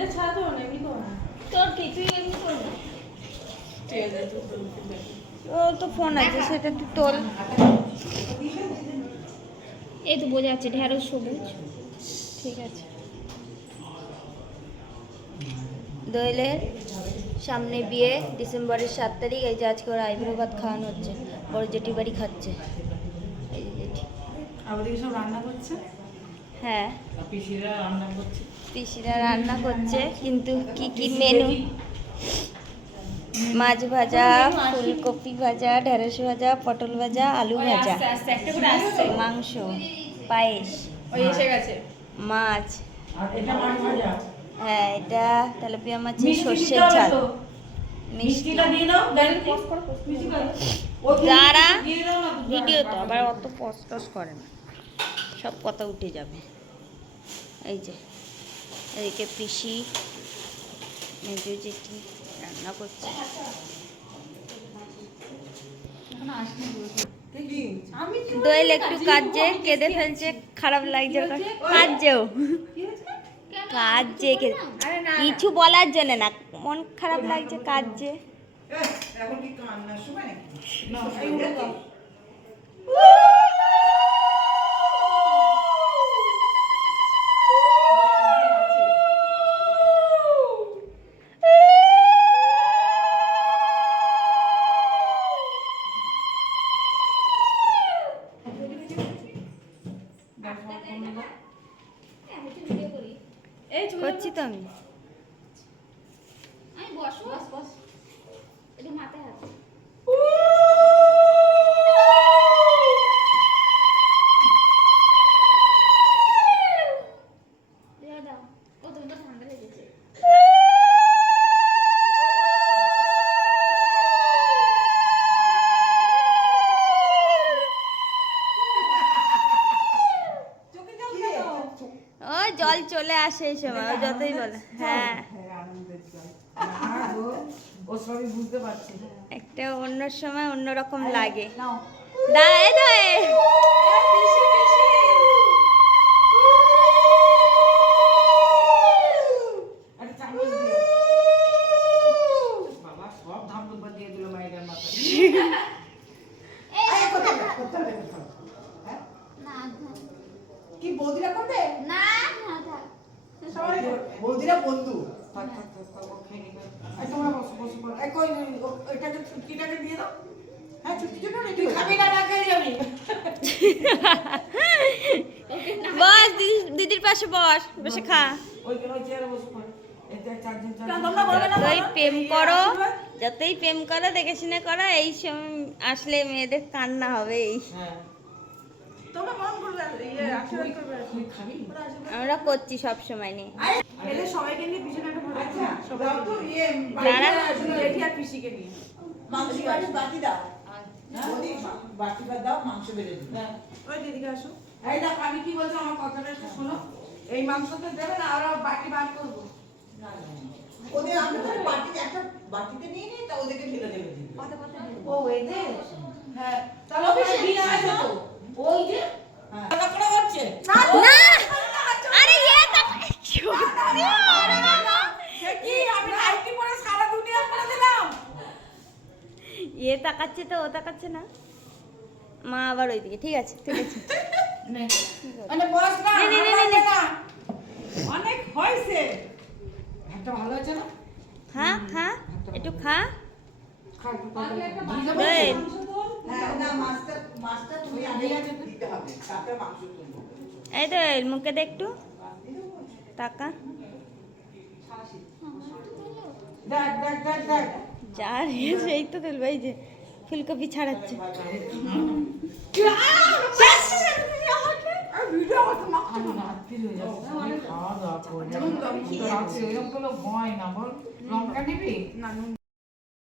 এটা ছাড়া তো এমনি করো না। তোর কিছুই এমনি করো না। ঠিক আছে ও তো ফোন আছে সেটা তুই তোল। এই তো বোঝা যাচ্ছে ঢেঁড়স সবুজ। ঠিক আছে। দোয়েলের সামনে বিয়ে ডিসেম্বরের 7 তারিখ। এই যে আজকে ওর আইবুড়ো ভাত খাওয়ানো হচ্ছে, বড় জেঠি বাড়ি খাচ্ছে। এই যে জেঠি আমাদের সব রান্না করছে। হ্যাঁ পিসিরা রান্না করছে। পিসিরা রান্না করছে, কিন্তু কি কি মেনু? মাছ ভাজা, ফুলকপি ভাজা, ঢেঁড়স ভাজা, পটল ভাজা, আলু ভাজা, একটা করে আসছে। মাংস, পায়েস, ওই এসে গেছে। মাছ। আর এটা মাছ ভাজা। হ্যাঁ এটা তেলাপিয়া মাছের মিষ্টি সর্ষের দিতে হবে ঝাল। তো। মিষ্টি মিষ্টিটা দিয়ে দাও, ডাল পস করে মিষ্টি দাও। যারা দিয়ে দাও না। ভিডিও তো আবার অত পস্টস করে না, সব কথা উঠে যাবে। এই যে এদিকে পিসি মেজো জেঠি রান্না করছে। দোয়েল একটু কাজে কেঁদে ফেলছে, খারাপ লাগছে ওর। কাজেও কাজে কিছু বলার জন্য না, মন খারাপ লাগছে কাজে। এখন কি কান্নার সময় না, এই উঠো। করছি তো আমি। আমি বসো বস বস একটু মাথায় হাত দিয়ে দাও। ও তুমি তো ঠান্ডা লেগেছে। ও জল চলে আসে এই সময়, ও যতই বলে। হ্যাঁ ও সবই বুঝতে পারছি। একটা অন্য সময় অন্যরকম লাগে। দাঁড়ায় দাঁড়ায় আরে চামচ দিও। বাবা সব ধাম দুব্বা দিয়ে দিল মায়ের মাথায়। এই কোথায় কোথায় কোথায়? হ্যাঁ? না থাক। কি বৌদিরা করবে? না না থাক। সবাই বৌদিরা বন্ধু। থাক থাক থাক ও খেয়ে নিবে। এই তোমরা বসো বসো বসো। এই কই এটাকে ছুটকিটাকে দিয়ে দাও। হ্যাঁ ছুটকি জন্য তুই খাবি না না খেয়ে যাবি। বস, দিদির পাশে বস, বসে খা। ওই চেয়ারে বসো পড়ে। এটা চারজন যতই প্রেম করো, যতই প্রেম করো দেখে শুনে করো, এই সময় আসলে মেয়েদের কান্না হবেই। হ্যাঁ তোমরা মন করবে আশীর্বাদ করবে। তুই খাবি? আমরা করছি সব সময় নিয়ে। এলে সবাইকে নিয়ে পিছনে একটা ফটো আচ্ছা সবাই দাও তো যারা জেঠি আর পিসিকে নিয়ে মাংস বাটি দাও বলি বাটি দাও মাংস বেড়ে দিও হ্যাঁ ওই দিদিকে আসো। এই দেখো আমি কি বলছি আমার কথাটা একটু শোনো। এই মাংস তো দেবে না, আর বাটি বার করবো। ওদের আমরা তো বাটি একটা বাটিতে নিয়ে নিই তা ওদেরকে ঢেলে ঢেলে দিই ও এই দে হ্যাঁ তাহলে ওখানে বিনা আছে তো ওই যে হ্যাঁ টাকা হচ্ছে না, আরে ইয়ে তা সে কি আমি নাইটি পরে সারা দুনিয়া করে দিলাম। ইয়ে তাকাচ্ছে তো ও তাকাচ্ছে না। মা আবার ওইদিকে। ঠিক আছে ঠিক আছে। মানে বস না নে, নে, নে, নে, আমার নে। না অনেক হয়েছে। একটা ভালো আছে না? খা খা একটু খা। খা একটু দোয়েল, হ্যাঁ না মাছটা তুমি আগে দিতে হবে তারপরে মাংস তুলবো এই দোয়েল মুখে দে একটু তাকা। দেখ দেখ দেখ দেখ যা রে সেই তো তুলবে। এই যে ফুলকপি ছাড়াচ্ছে। ভিডিও করতে মাখতে না ফিল হয়ে যাচ্ছে। খাওয়া দাওয়া করে। যেমন ভয় না বল লঙ্কা নিবি? না